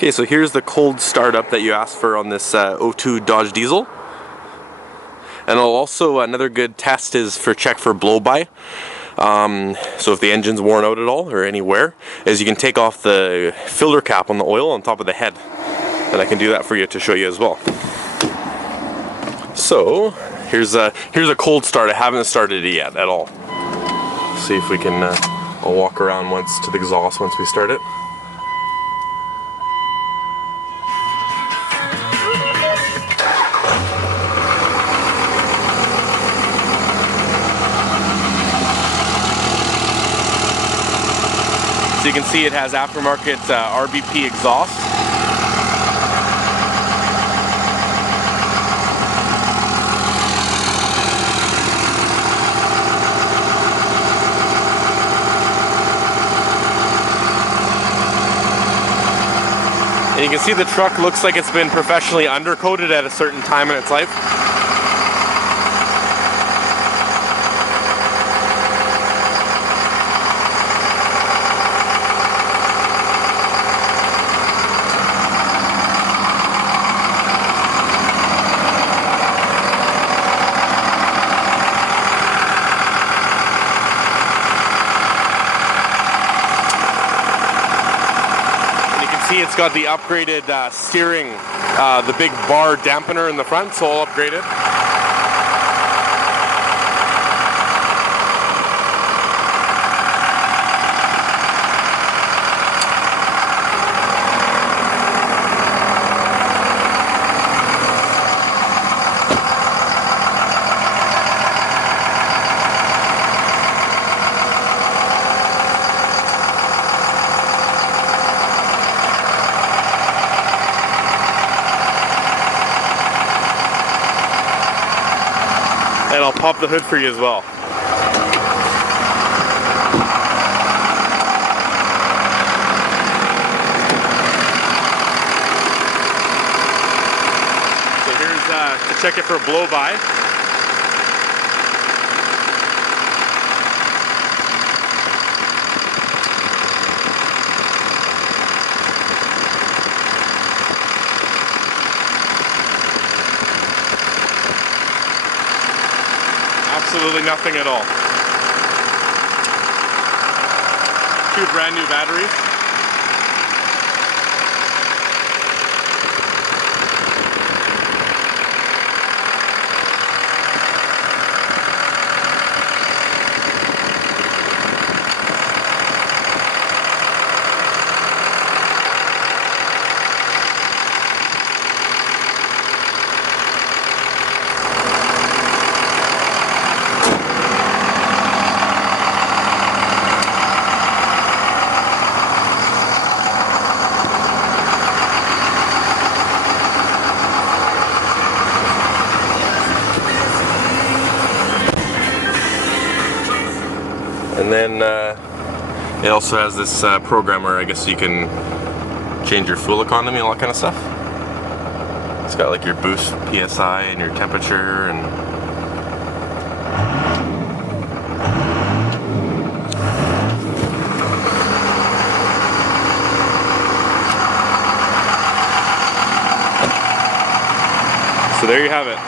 Okay, so here's the cold startup that you asked for on this 02 Dodge Diesel. And also another good test is for check for blow-by. So if the engine's worn out at all or any wear, is you can take off the filter cap on the oil on top of the head. And I can do that for you to show you as well. So here's a cold start. I haven't started it yet at all. See if we can. I'll walk around once to the exhaust once we start it. So you can see it has aftermarket RBP exhaust. And you can see the truck looks like it's been professionally undercoated at a certain time in its life. See, it's got the upgraded steering, the big bar dampener in the front, so all upgraded. And I'll pop the hood for you as well. So here's to check it for blow-by. Absolutely nothing at all. 2 brand new batteries. And then it also has this programmer, I guess you can change your fuel economy and all that kind of stuff. It's got like your boost PSI and your temperature and so there you have it.